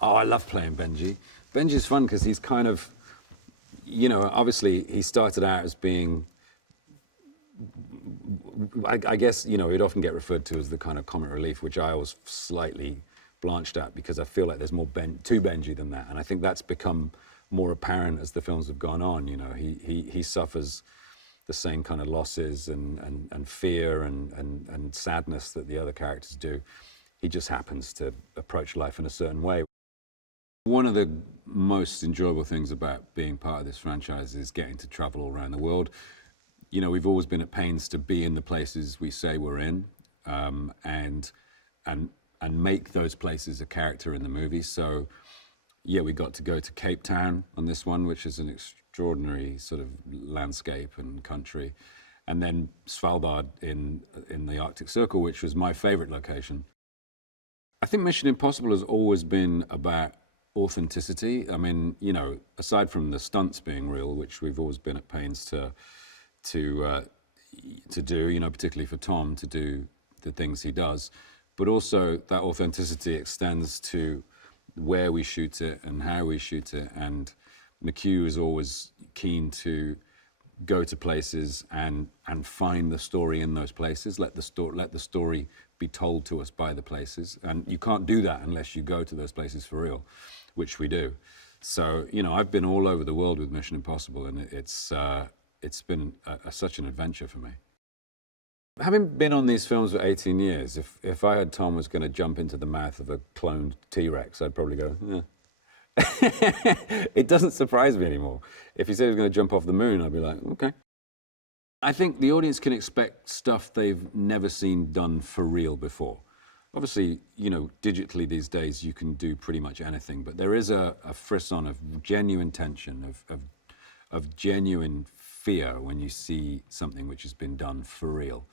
Oh, I love playing Benji. Benji's fun because he's kind of, you know, obviously he started out as being, I guess, you know, he'd often get referred to as the kind of comic relief, which I was slightly blanched at because I feel like there's more to Benji than that. And I think that's become more apparent as the films have gone on. You know, he suffers the same kind of losses and fear and sadness that the other characters do. He just happens to approach life in a certain way. One of the most enjoyable things about being part of this franchise is getting to travel all around the world. You know, we've always been at pains to be in the places we say we're in, and make those places a character in the movie. So, yeah, we got to go to Cape Town on this one, which is an extraordinary sort of landscape and country, and then Svalbard in the Arctic Circle, which was my favorite location. I think Mission Impossible has always been about authenticity. I mean, you know, aside from the stunts being real, which we've always been at pains to do, you know, particularly for Tom to do the things he does, but also that authenticity extends to where we shoot it and how we shoot it. And McHugh is always keen to go to places and find the story in those places, let the story be told to us by the places. And you can't do that unless you go to those places for real, which we do. So, you know, I've been all over the world with Mission Impossible, and it's been such an adventure for me. Having been on these films for 18 years, if I had Tom was going to jump into the mouth of a cloned T-Rex, I'd probably go, yeah. It doesn't surprise me anymore. If he said he was going to jump off the moon, I'd be like, okay. I think the audience can expect stuff they've never seen done for real before. Obviously, you know, digitally these days you can do pretty much anything, but there is a frisson of genuine tension, of genuine fear when you see something which has been done for real.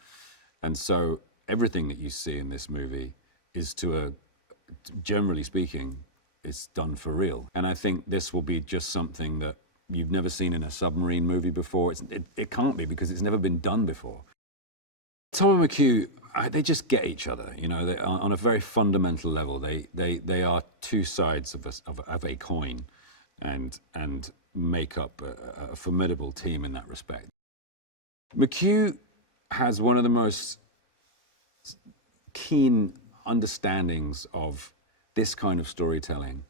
And so everything that you see in this movie is generally speaking, it's done for real. And I think this will be just something that you've never seen in a submarine movie before. It can't be because it's never been done before. Tom and McHugh, they just get each other, you know, on a very fundamental level. They are two sides of a coin and make up a formidable team in that respect. McHugh has one of the most keen understandings of this kind of storytelling.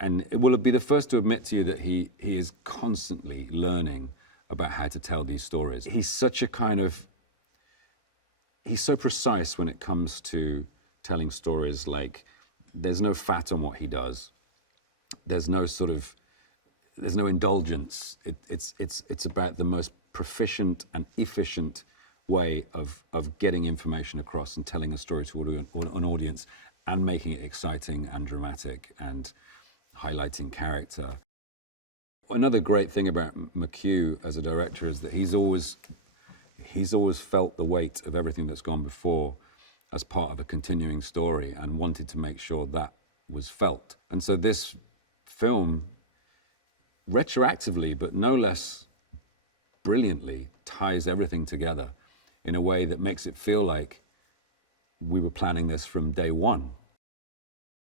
And it will be the first to admit to you that he is constantly learning about how to tell these stories. He's such a he's so precise when it comes to telling stories. Like, there's no fat on what he does. There's no indulgence. It's about the most proficient and efficient way of getting information across and telling a story to an audience and making it exciting and dramatic and highlighting character. Another great thing about McHugh as a director is that he's always felt the weight of everything that's gone before as part of a continuing story and wanted to make sure that was felt. And so this film, retroactively, but no less brilliantly, ties everything together in a way that makes it feel like we were planning this from day one.